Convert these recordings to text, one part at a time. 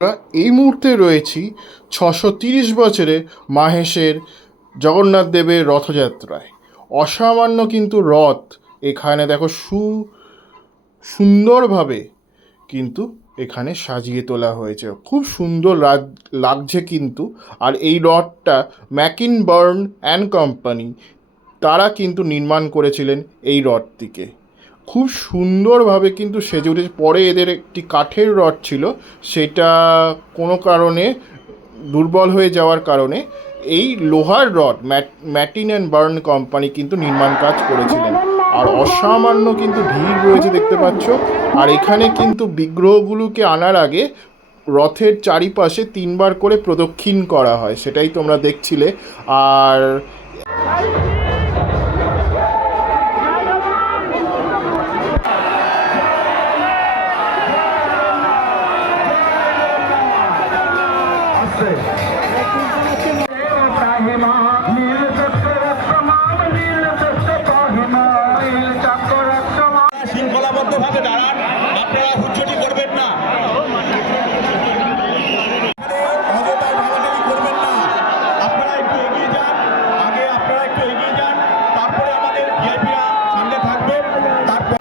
আমরা এই মুহূর্তে রয়েছি 630 বছরে মাহেশের জগন্নাথ দেবের রথযাত্রায়। অসামান্য কিন্তু রথ এখানে দেখো সুন্দরভাবে কিন্তু এখানে সাজিয়ে তোলা হয়েছে, খুব সুন্দর লাগছে কিন্তু। আর এই রথটা ম্যাকিনবার্ন অ্যান্ড কোম্পানি তারা কিন্তু নির্মাণ করেছিলেন এই রথটিকে। খুব সুন্দরভাবে কিন্তু সেজে উঠেছে। পরে এদের একটি কাঠের রথ ছিল, সেটা কোনো কারণে দুর্বল হয়ে যাওয়ার কারণে এই লোহার রথ ম্যাটিন অ্যান্ড বার্ন কোম্পানি কিন্তু নির্মাণ কাজ করেছিলেন। আর অসামান্য কিন্তু ভিড় রয়েছে দেখতে পাচ্ছ। আর এখানে কিন্তু বিগ্রহগুলোকে আনার আগে রথের চারিপাশে 3বার করে প্রদক্ষিণ করা হয়, সেটাই তোমরা দেখছিলে। আর শৃঙ্খলাবদ্ধভাবে দাঁড়ান, আপনারা হুজ্জটি করবেন না, করবেন না। আপনারা একটু এগিয়ে যান, আগে আপনারা একটু এগিয়ে যান, তারপরে আমাদের ভিআইপিরা সামনে থাকবে। তারপর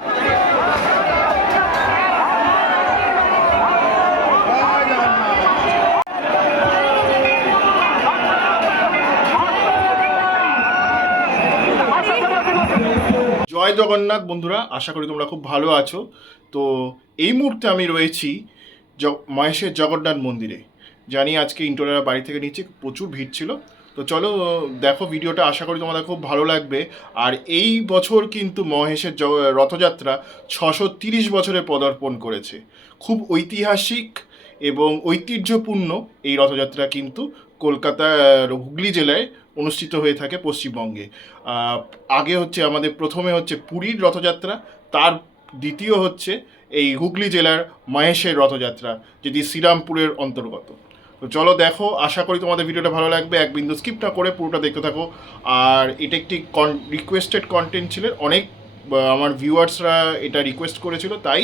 জয় জগন্নাথ বন্ধুরা, আশা করি তোমরা খুব ভালো আছো। তো এই মুহূর্তে আমি রয়েছি মহেশের জগন্নাথ মন্দিরে। জানি আজকে ইন্টোরা বাড়ি থেকে নিচে প্রচুর ভিড় ছিল। তো চলো দেখো ভিডিওটা, আশা করি তোমাদের খুব ভালো লাগবে। আর এই বছর কিন্তু মহেশের রথযাত্রা 630 বছরে পদার্পণ করেছে। খুব ঐতিহাসিক এবং ঐতিহ্যপূর্ণ এই রথযাত্রা কিন্তু কলকাতার হুগলি জেলায় অনুষ্ঠিত হয়ে থাকে পশ্চিমবঙ্গে। আগে হচ্ছে আমাদের প্রথমে হচ্ছে পুরীর রথযাত্রা, তার দ্বিতীয় হচ্ছে এই হুগলি জেলার মহেশের রথযাত্রা, যেটি শ্রীরামপুরের অন্তর্গত। তো চলো দেখো, আশা করি তোমাদের ভিডিওটা ভালো লাগবে, এক বিন্দু স্কিপ না করে পুরোটা দেখতে থাকো। আর এটা একটি রিকোয়েস্টেড কন্টেন্ট ছিল, অনেক আমার ভিউয়ার্সরা এটা রিকোয়েস্ট করেছিল, তাই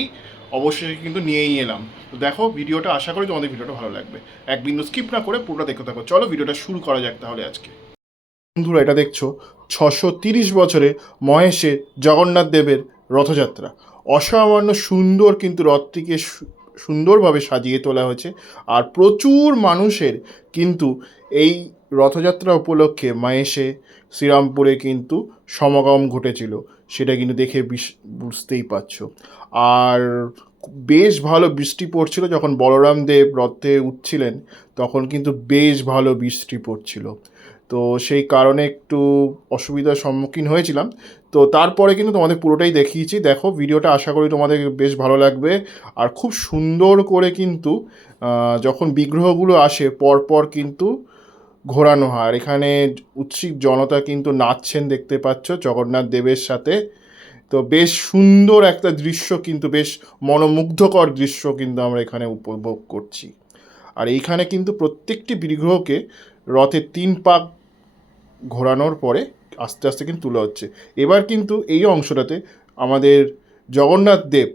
অবশ্যই কিন্তু নিয়েই এলাম। তো দেখো ভিডিওটা, আশা করি তোমাদের ভিডিওটা ভালো লাগবে, এক বিন্দু স্কিপ না করে পুরোটা দেখতে থাকো। চলো ভিডিওটা শুরু করা যাক তাহলে আজকে। বন্ধুরা, এটা দেখছো 630 বছরে মহেশের জগন্নাথ দেবের রথযাত্রা। অসামান্য সুন্দর কিন্তু রথটিকে সুন্দরভাবে সাজিয়ে তোলা হয়েছে। আর প্রচুর মানুষের কিন্তু এই রথযাত্রা উপলক্ষে মহেশে শ্রীরামপুরে কিন্তু সমাগম ঘটেছিল, সেটা কিন্তু দেখে বুঝতেই পারছো। আর বেশ ভালো বৃষ্টি পড়ছিল, যখন বলরাম দেব রথে উঠছিলেন তখন কিন্তু বেশ ভালো বৃষ্টি পড়ছিল। তো সেই কারণে একটু অসুবিধার সম্মুখীন হয়েছিলাম। তো তারপরে কিন্তু তোমাদের পুরোটাই দেখিয়েছি, দেখো ভিডিওটা, আশা করি তোমাদের বেশ ভালো লাগবে। আর খুব সুন্দর করে কিন্তু যখন বিগ্রহগুলো আসে পরপর কিন্তু ঘোরানো হয়। আর এখানে উৎসুক জনতা কিন্তু নাচছেন দেখতে পাচ্ছ জগন্নাথ দেবের সাথে। তো বেশ সুন্দর একটা দৃশ্য, কিন্তু বেশ মনোমুগ্ধকর দৃশ্য কিন্তু আমরা এখানে উপভোগ করছি। আর এইখানে কিন্তু প্রত্যেকটি বিগ্রহকে রথের 3 পাক ঘোরানোর পরে আস্তে আস্তে কিন্তু তোলা হচ্ছে। এবার কিন্তু এই অংশটাতে আমাদের জগন্নাথ দেব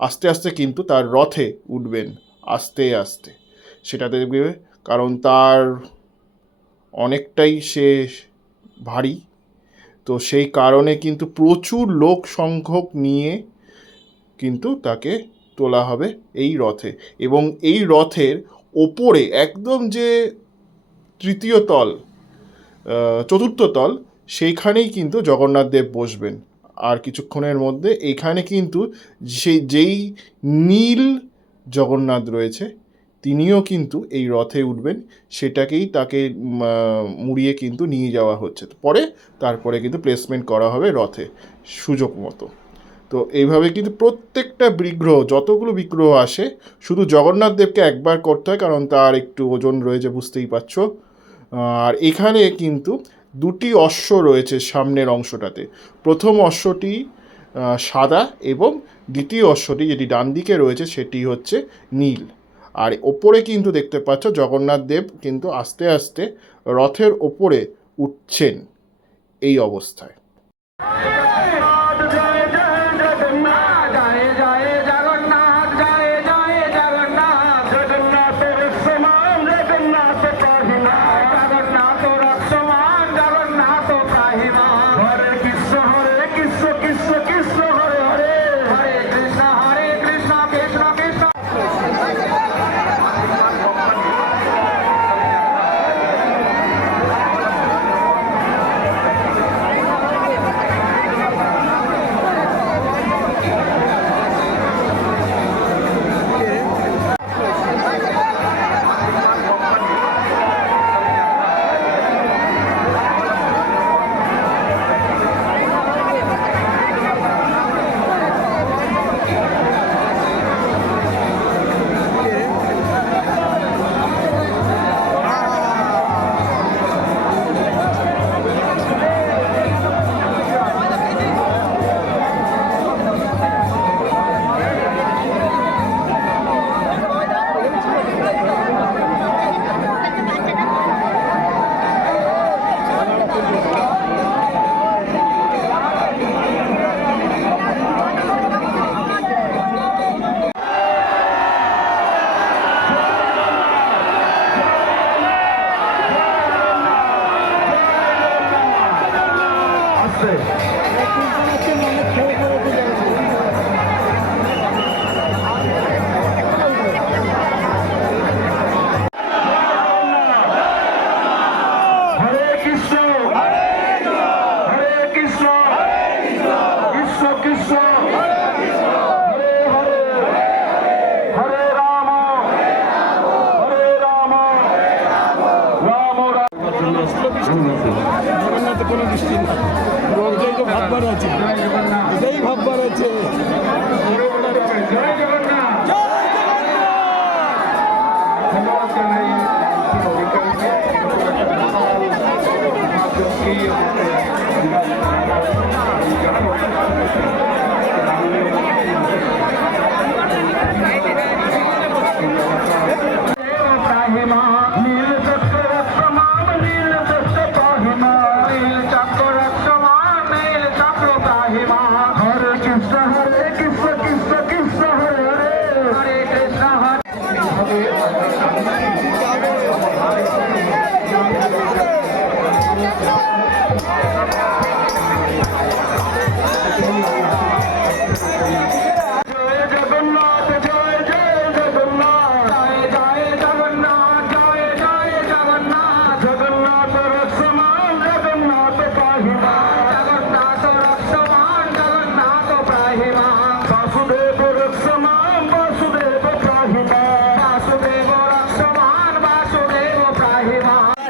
আস্তে আস্তে কিন্তু তার রথে উঠবেন, আস্তে আস্তে সেটা দেখবে, কারণ তার অনেকটাই সে ভারী। তো সেই কারণে কিন্তু প্রচুর লোক সংখ্যক নিয়ে কিন্তু তাকে তোলা হবে এই রথে। এবং এই রথের ওপরে একদম যে তৃতীয় তল, চতুর্থ তল, সেইখানেই কিন্তু জগন্নাথ দেব বসবেন। আর কিছুক্ষণের মধ্যে এইখানে কিন্তু যেই নীল জগন্নাথ রয়েছে তিনিও কিন্তু এই রথে উঠবেন, সেটাকেই তাকে মুড়িয়ে কিন্তু নিয়ে যাওয়া হচ্ছে। তারপরে কিন্তু প্লেসমেন্ট করা হবে রথে সুযোগ মতো। তো এইভাবে কিন্তু প্রত্যেকটা বিগ্রহ, যতগুলো বিগ্রহ আসে, শুধু জগন্নাথ দেবকে একবার করতে হয়, কারণ তার একটু ওজন রয়েছে, বুঝতেই পারছো। আর এখানে কিন্তু 2টি অশ্ব রয়েছে সামনের অংশটাতে। প্রথম অশ্বটি সাদা এবং দ্বিতীয় অশ্বটি যেটি ডান দিকে রয়েছে সেটি হচ্ছে নীল। আর ওপরে কিন্তু দেখতে পাচ্ছ জগন্নাথ দেব কিন্তু আস্তে আস্তে রথের ওপরে উঠছেন এই অবস্থায়। তো কোনো দৃষ্টি না, রোজটাই তো ভাববার আছে, এটাই ভাববার আছে। জয় জগন্নাথ।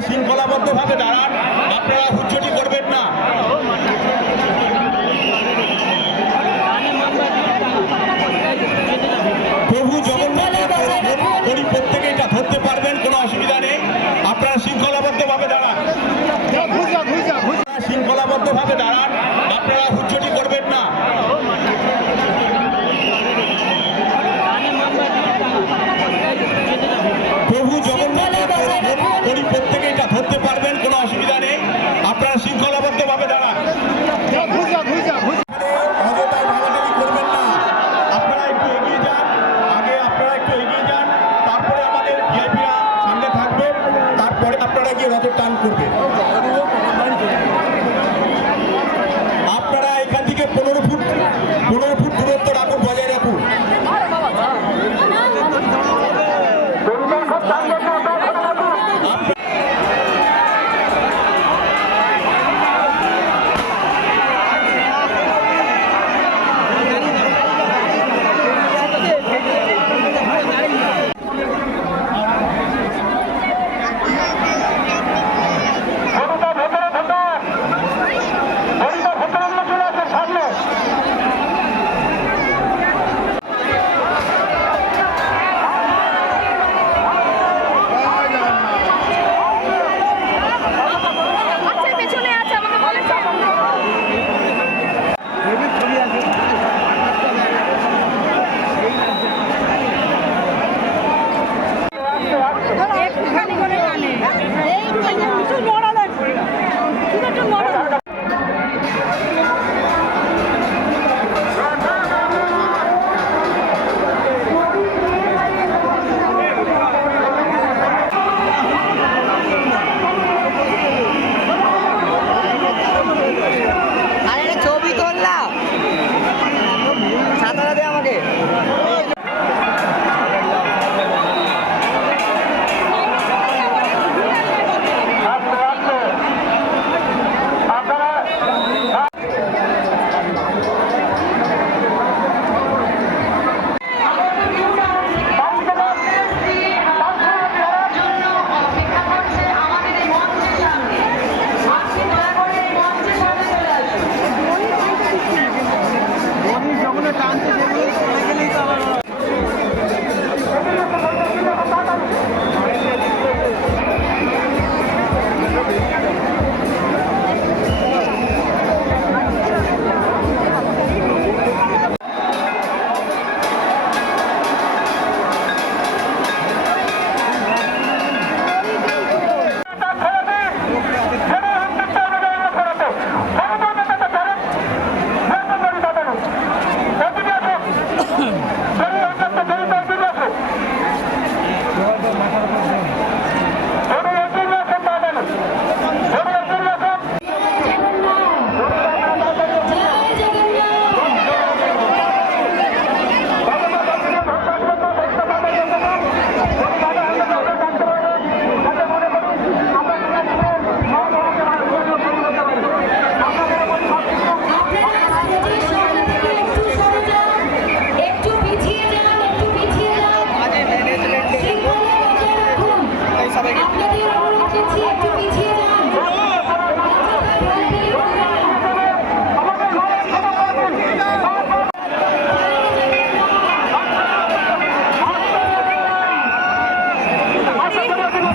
শৃঙ্খলাবদ্ধভাবে দাঁড়ান, আপনারা হুজ্জটি করবেন না। প্রভু জগন্নাথের গরিব প্রত্যেকে এটা ধরতে পারবেন, কোনো অসুবিধা নেই। আপনারা শৃঙ্খলাবদ্ধভাবে দাঁড়ান, শৃঙ্খলাবদ্ধভাবে দাঁড়ান, আপনারা হুজ্জটি করবেন না। প্রভু জগন্নাথের গরিব প্রত্যেকে এটা ধরতে পারবেন, কোনো অসুবিধা নেই। আপনারা শৃঙ্খলাবদ্ধভাবে দাঁড়ান, অযথায় ভাগাভাগি করবেন না। আপনারা একটু এগিয়ে যান, আগে আপনারা একটু এগিয়ে যান, তারপরে আমাদের ভিআইপিরা সামনে থাকবে, তারপরে আপনারা গিয়ে রথের টান করবেন। আপনারা এখান থেকে 15 ফুট দূরত্ব রাখুন, বজায় রাখুন।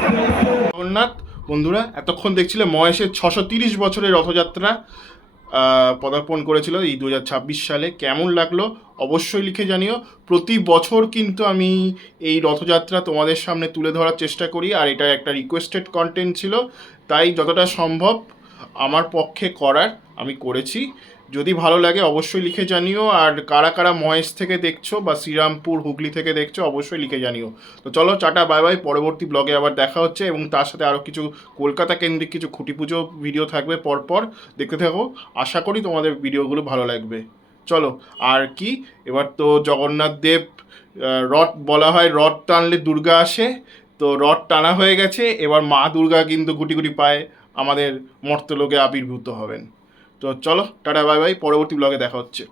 জগন্নাথ বন্ধুরা, এতক্ষণ দেখছিলে মহেশের 630 বছরের রথযাত্রা পদার্পণ করেছিল এই 2026 সালে। কেমন লাগলো অবশ্যই লিখে জানিও। প্রতি বছর কিন্তু আমি এই রথযাত্রা তোমাদের সামনে তুলে ধরার চেষ্টা করি, আর এটা একটা রিকোয়েস্টেড কন্টেন্ট ছিল, তাই যতটা সম্ভব আমার পক্ষে করার আমি করেছি। যদি ভালো লাগে অবশ্যই লিখে জানিও, আর কারা কারা মহেশ থেকে দেখছো বা শ্রীরামপুর হুগলি থেকে দেখছো অবশ্যই লিখে জানিও। তো চলো, টাটা, বাই বাই। পরবর্তী ব্লগে আবার দেখা হচ্ছে, এবং তার সাথে আরও কিছু কলকাতা কেন্দ্রিক কিছু খুঁটি পুজো ভিডিও থাকবে পরপর, দেখতে থাকো। আশা করি তোমাদের ভিডিওগুলো ভালো লাগবে। চলো, আর কি, এবার তো জগন্নাথ দেব, রথ বলা হয় রথ টানলে দুর্গা আসে, তো রথ টানা হয়ে গেছে, এবার মা দুর্গা কিন্তু গুটি গুটি পায়ে আমাদের মর্তলোকে আবির্ভূত হবেন। তো চলো, টাটা, বাই বাই। পরবর্তী ব্লগে দেখা হচ্ছে।